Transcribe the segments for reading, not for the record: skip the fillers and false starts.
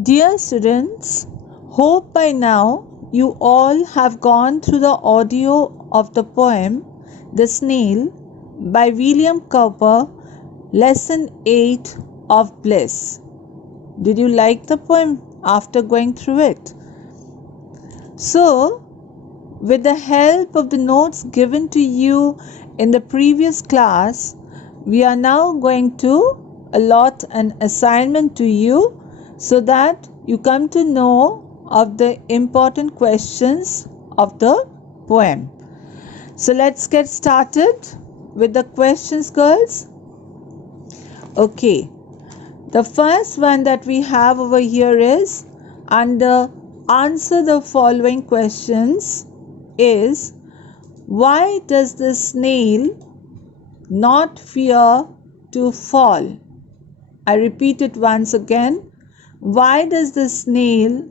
Dear students, hope by now you all have gone through the audio of the poem The Snail by William Cowper, Lesson 8 of Bliss. Did you like the poem after going through it? So, with the help of the notes given to you in the previous class, we are now going to allot an assignment to you so that you come to know of the important questions of the poem. So let's get started with the questions, girls. Okay, the first one that we have over here is under answer the following questions is, why does the snail not fear to fall? I repeat it once again. Why does the snail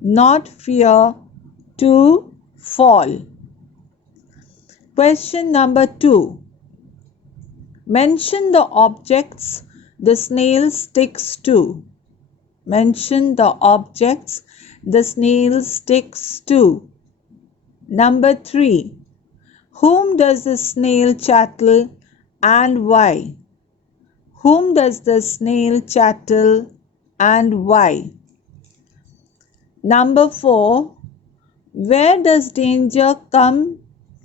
not fear to fall? Question number 2. Mention the objects the snail sticks to. Mention the objects the snail sticks to. Number 3. Whom does the snail chattel and why? Whom does the snail chattel and why? Number 4. Where does danger come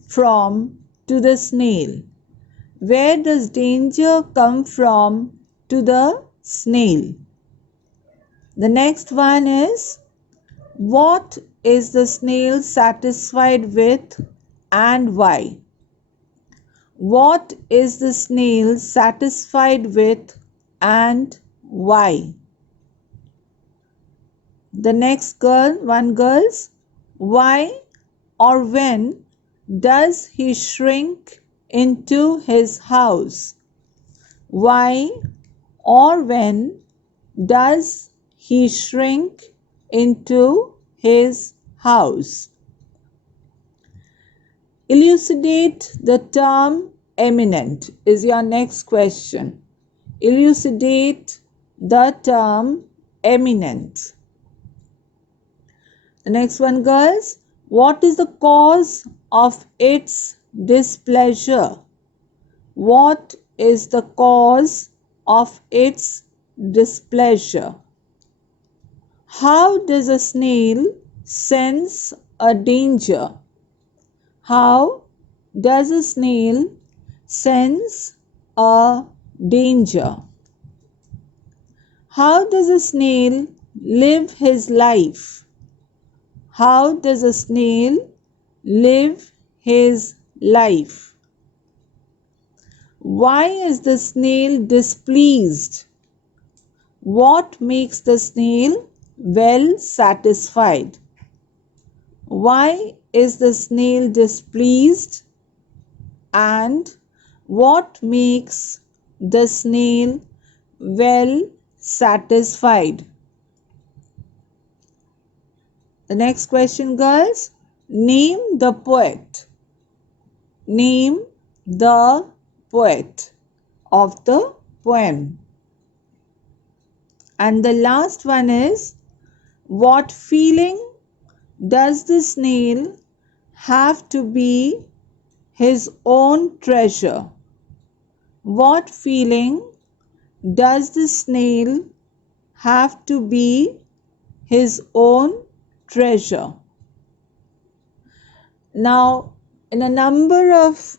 from to the snail? Where does danger come from to the snail? The next one is, what is the snail satisfied with and why? What is the snail satisfied with and why? The next girls, why or when does he shrink into his house? Why or when does he shrink into his house? Elucidate the term eminent is your next question. Elucidate the term eminent. The next one, girls, what is the cause of its displeasure? What is the cause of its displeasure? How does a snail sense a danger? How does a snail sense a danger? How does a snail live his life? How does a snail live his life? Why is the snail displeased? What makes the snail well satisfied? Why is the snail displeased? And what makes the snail well satisfied? The next question, girls, name the poet. Name the poet of the poem. And the last one is, what feeling does the snail have to be his own treasure? What feeling does the snail have to be his own treasure? Now, in a number of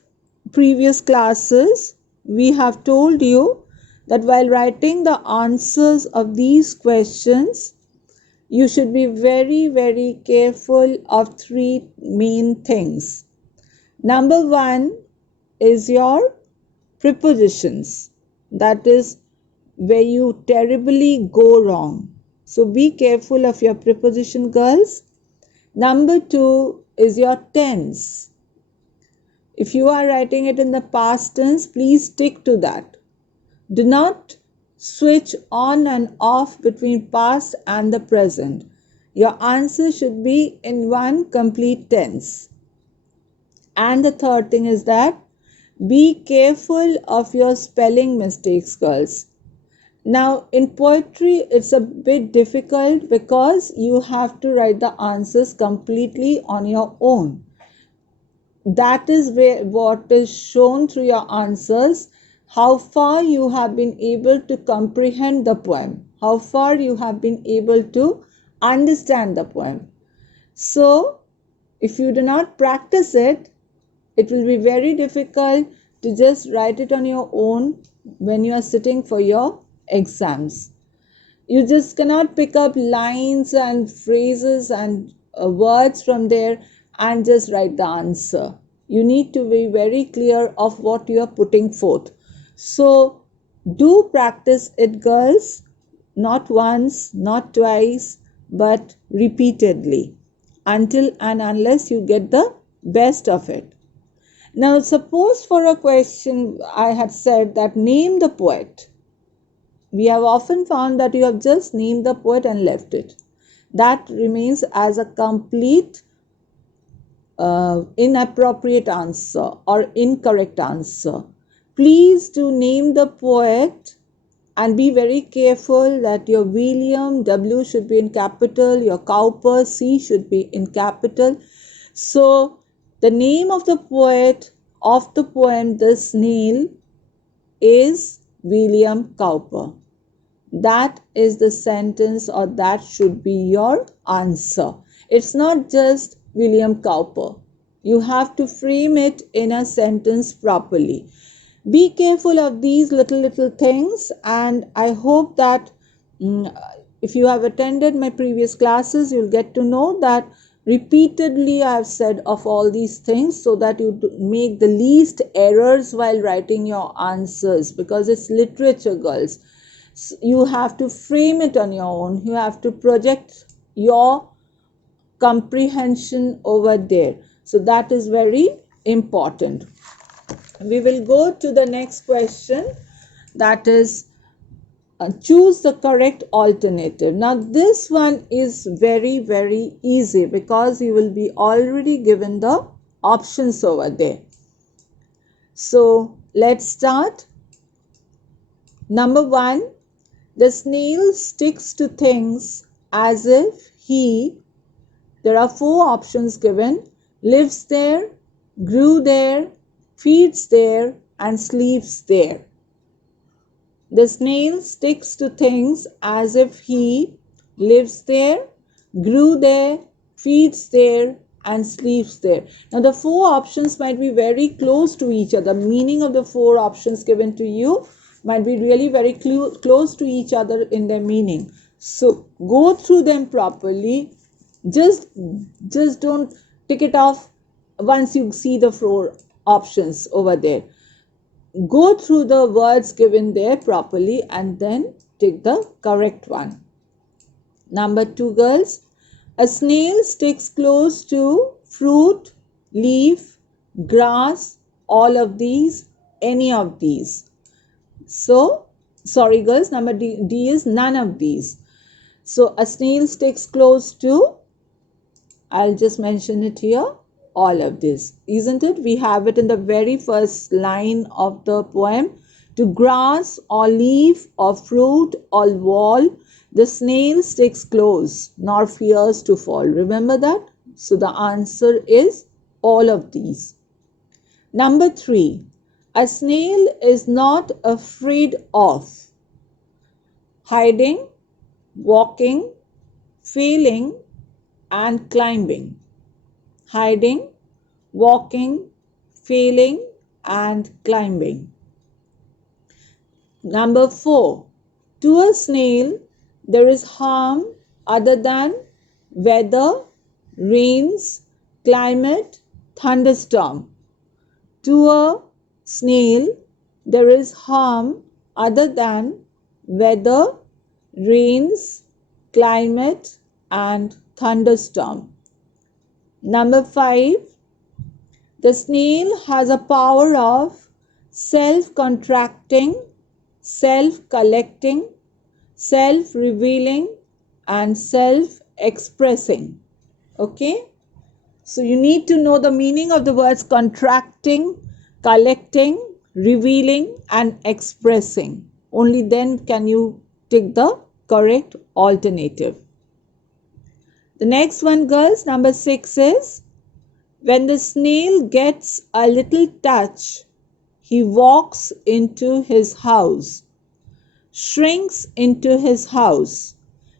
previous classes, we have told you that while writing the answers of these questions, you should be very, very careful of three main things. Number 1 is your prepositions. That is where you terribly go wrong. So be careful of your preposition, girls. Number 2 is your tense. If you are writing it in the past tense, please stick to that. Do not switch on and off between past and the present. Your answer should be in one complete tense. And the third thing is that be careful of your spelling mistakes, girls. Now, in poetry, it's a bit difficult because you have to write the answers completely on your own. That is where what is shown through your answers, how far you have been able to comprehend the poem, how far you have been able to understand the poem. So, if you do not practice it, it will be very difficult to just write it on your own when you are sitting for your exams. You just cannot pick up lines and phrases and words from there and just write the answer. You need to be very clear of what you are putting forth. So do practice it, girls, not once, not twice, but repeatedly, until and unless you get the best of it. Now, suppose for a question I had said that name the poet. We have often found that you have just named the poet and left it. That remains as a complete inappropriate answer or incorrect answer. Please do name the poet and be very careful that your William W should be in capital, your Cowper C should be in capital. So the name of the poet of the poem The Snail is William Cowper. That is the sentence, or that should be your answer. It's not just William Cowper. You have to frame it in a sentence properly. Be careful of these little things, and I hope that if you have attended my previous classes, you'll get to know that repeatedly I have said of all these things so that you make the least errors while writing your answers, because it's literature, girls. You have to frame it on your own. You have to project your comprehension over there. So that is very important. We will go to the next question, that is choose the correct alternative. Now this one is very easy because you will be already given the options over there. So let's start. Number 1, the snail sticks to things as if there are 4 options given: lives there, grew there, feeds there, and sleeps there. The snail sticks to things as if he lives there, grew there, feeds there, and sleeps there. Now the 4 options might be very close to each other. Meaning of the 4 options given to you might be really very close to each other in their meaning. So go through them properly. Just don't tick it off once you see the 4 options over there. Go through the words given there properly and then take the correct one. Number 2, girls. A snail sticks close to fruit, leaf, grass, all of these, any of these. So, sorry girls, number D is none of these. So, a snail sticks close to, I'll just mention it here, all of this. Isn't it? We have it in the very first line of the poem. To grass or leaf or fruit or wall, the snail sticks close, nor fears to fall. Remember that? So, the answer is all of these. Number 3. A snail is not afraid of hiding, walking, failing, and climbing. Hiding, walking, failing, and climbing. Number 4. To a snail, there is harm other than weather, rains, climate, thunderstorm. To a snail, there is harm other than weather, rains, climate, and thunderstorm. Number 5. The snail has a power of self-contracting, self-collecting, self-revealing, and self-expressing. Okay? So you need to know the meaning of the words contracting, collecting, revealing, and expressing. Only then can you tick the correct alternative. The next one, girls, number 6 is, when the snail gets a little touch, he walks into his house, shrinks into his house,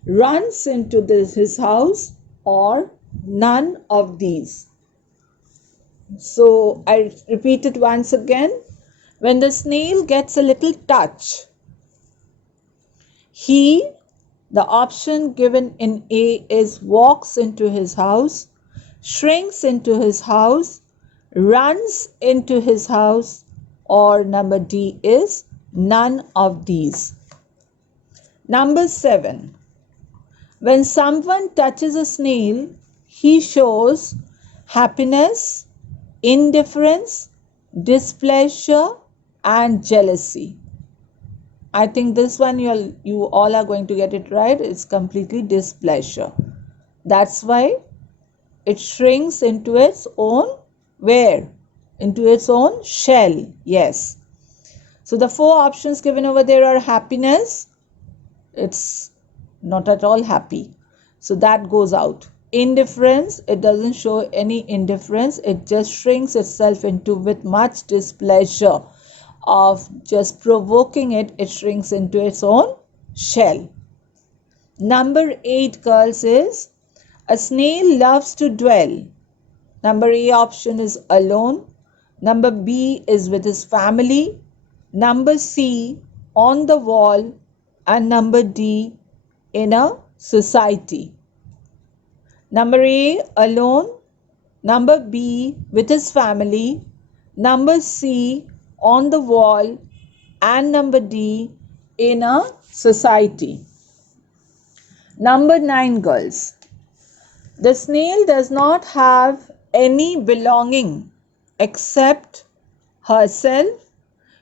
runs into his house, or none of these. So I repeat it once again. When the snail gets a little touch, the option given in A is walks into his house, shrinks into his house, runs into his house, or number D is none of these. Number 7. When someone touches a snail, he shows happiness, indifference, displeasure, and jealousy. I think this one you all are going to get it right. It's completely displeasure. That's why it shrinks into its own where? Into its own shell. Yes. So the 4 options given over there are happiness. It's not at all happy. So that goes out. Indifference, it doesn't show any indifference. It just shrinks itself into with much displeasure of just provoking it. It shrinks into its own shell. Number 8, girls, is a snail loves to dwell. Number A option is alone. Number B is with his family. Number C, on the wall. And number D, in a society. Number A, alone. Number B, with his family. Number C, on the wall. And number D, in a society. Number 9, girls. The snail does not have any belonging except herself,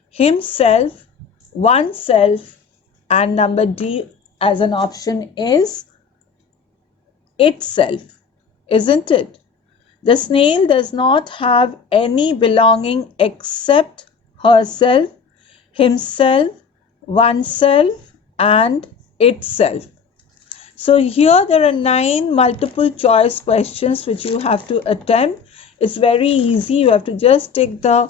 himself, oneself, and number D as an option is itself, isn't it? The snail does not have any belonging except herself, himself, oneself, and itself. So here there are 9 multiple choice questions which you have to attempt. It's very easy. You have to just take the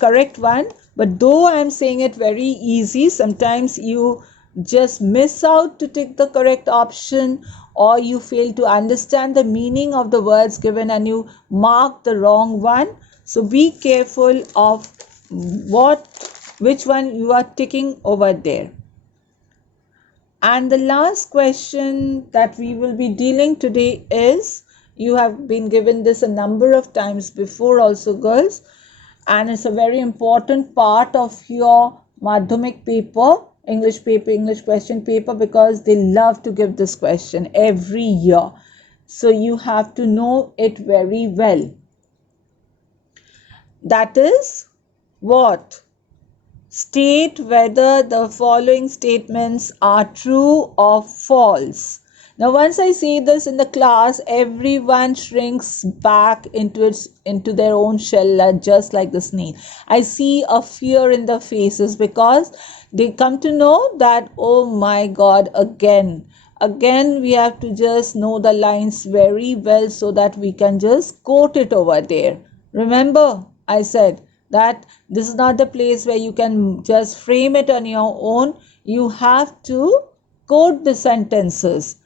correct one. But though I am saying it very easy, sometimes you just miss out to take the correct option, or you fail to understand the meaning of the words given and you mark the wrong one. So be careful of which one you are ticking over there. And the last question that we will be dealing today is, you have been given this a number of times before also, girls, and it's a very important part of your Madhyamik paper, English question paper, because they love to give this question every year. So you have to know it very well. That is what? State whether the following statements are true or false. Now, once I say this in the class, everyone shrinks back into their own shell, just like the snail. I see a fear in their faces because they come to know that, oh my God, again we have to just know the lines very well so that we can just quote it over there. Remember, I said that this is not the place where you can just frame it on your own. You have to quote the sentences.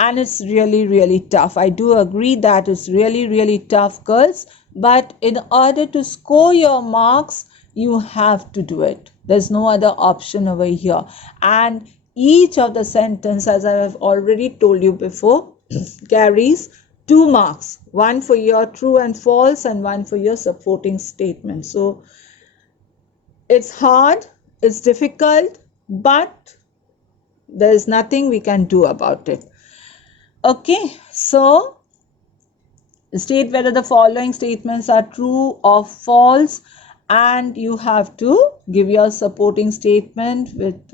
And it's really, really tough. I do agree that it's really, really tough, girls. But in order to score your marks, you have to do it. There's no other option over here. And each of the sentence, as I have already told you before, carries 2 marks. One for your true and false and one for your supporting statement. So it's hard, it's difficult, but there's nothing we can do about it. Okay, so state whether the following statements are true or false, and you have to give your supporting statement with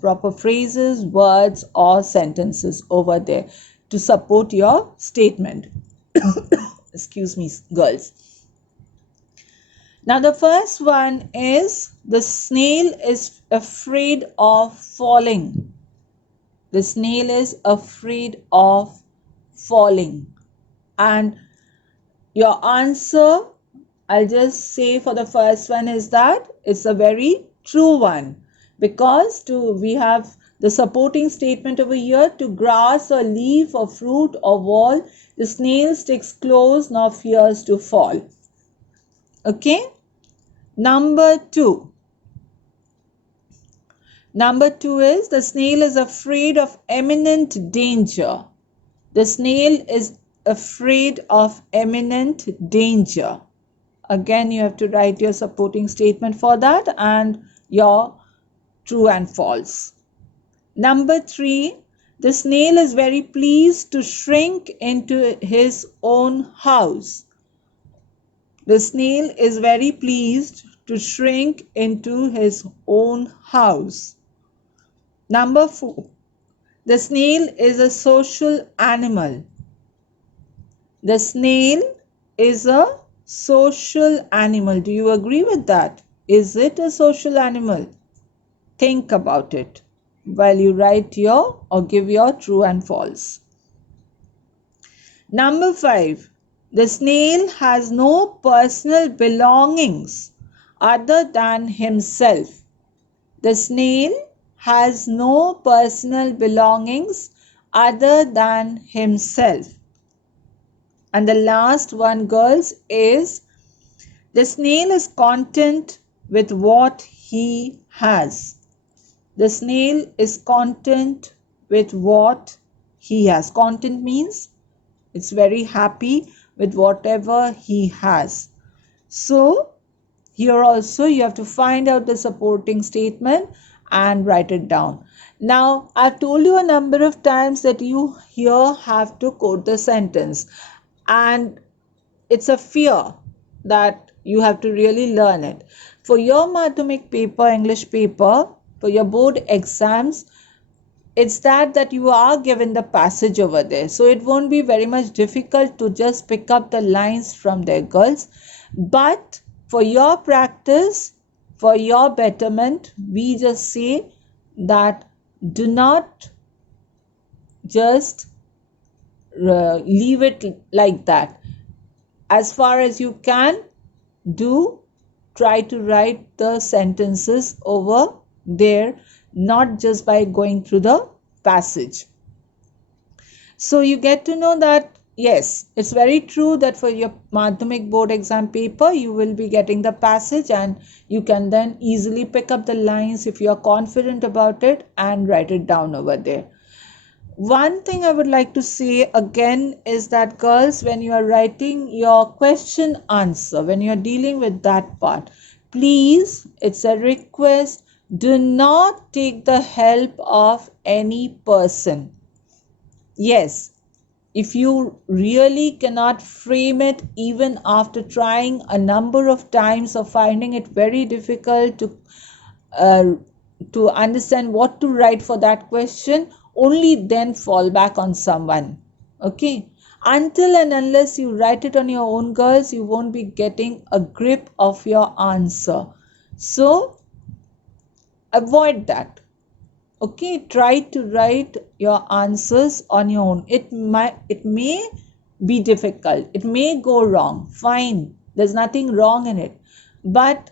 proper phrases, words, or sentences over there to support your statement. Excuse me, girls. Now the first one is the snail is afraid of falling. The snail is afraid of falling. And your answer, I'll just say for the first one, is that it's a very true one, because we have the supporting statement over here: to grass or leaf or fruit or wall, the snail sticks close nor fears to fall. Okay. Number two. Number two is the snail is afraid of imminent danger. The snail is afraid of imminent danger. Again, you have to write your supporting statement for that and your true and false. Number three, the snail is very pleased to shrink into his own house. The snail is very pleased to shrink into his own house. Number four, the snail is a social animal. The snail is a social animal. Do you agree with that? Is it a social animal? Think about it while you write your or give your true and false. Number five, the snail has no personal belongings other than himself. The snail has no personal belongings other than himself. And the last one, girls, is the snail is content with what he has. The snail is content with what he has. Content means it's very happy with whatever he has. So here also you have to find out the supporting statement and write it down. Now, I've told you a number of times that you here have to quote the sentence, and it's a fear that you have to really learn it. For your madhyamik paper, English paper, for your board exams, it's that you are given the passage over there. So it won't be very much difficult to just pick up the lines from there, girls. But for your practice, for your betterment, we just say that do not just leave it like that. As far as you can, do try to write the sentences over there, not just by going through the passage. So you get to know that yes, it's very true that for your madhyamik board exam paper you will be getting the passage, and you can then easily pick up the lines if you are confident about it and write it down over there. One thing I would like to say again is that, girls, when you are writing your question answer, when you are dealing with that part, please, it's a request, do not take the help of any person. Yes, if you really cannot frame it even after trying a number of times or finding it very difficult to understand what to write for that question, only then fall back on someone. Okay, until and unless you write it on your own, girls, you won't be getting a grip of your answer. So avoid that. Okay, try to write your answers on your own. It may be difficult, it may go wrong, fine, there's nothing wrong in it, but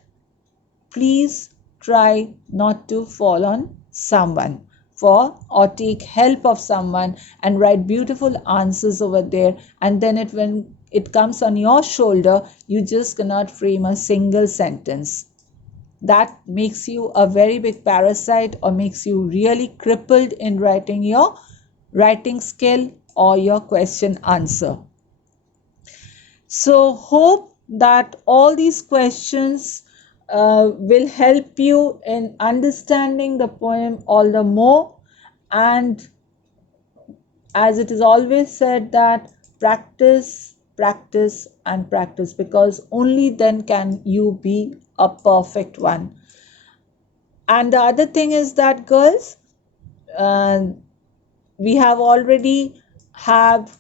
please try not to fall on someone for or take help of someone and write beautiful answers over there, and then when it comes on your shoulder you just cannot frame a single sentence. That makes you a very big parasite or makes you really crippled in writing your writing skill or your question answer. So hope that all these questions will help you in understanding the poem all the more, and as it is always said that practice, practice and practice, because only then can you be a perfect one. And the other thing is that, girls, uh, we have already have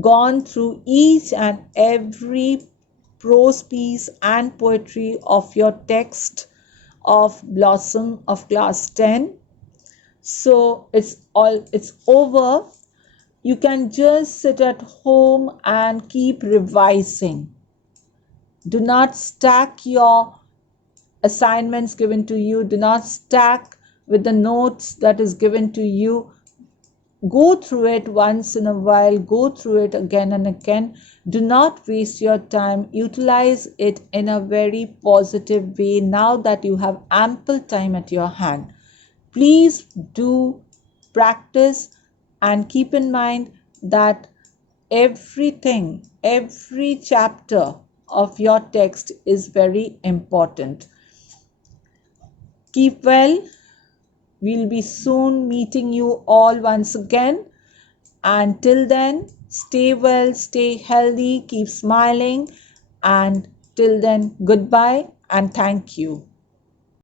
gone through each and every prose piece and poetry of your text of Blossom of class 10. So it's over. You can just sit at home and keep revising. Do not stack your assignments given to you. Do not stack with the notes that is given to you. Go through it once in a while, go through it again and again. Do not waste your time. Utilize it in a very positive way now that you have ample time at your hand. Please do practice and keep in mind that everything, every chapter of your text is very important. Keep well. We'll be soon meeting you all once again. Until then, stay well, stay healthy, keep smiling, and till then, goodbye and thank you.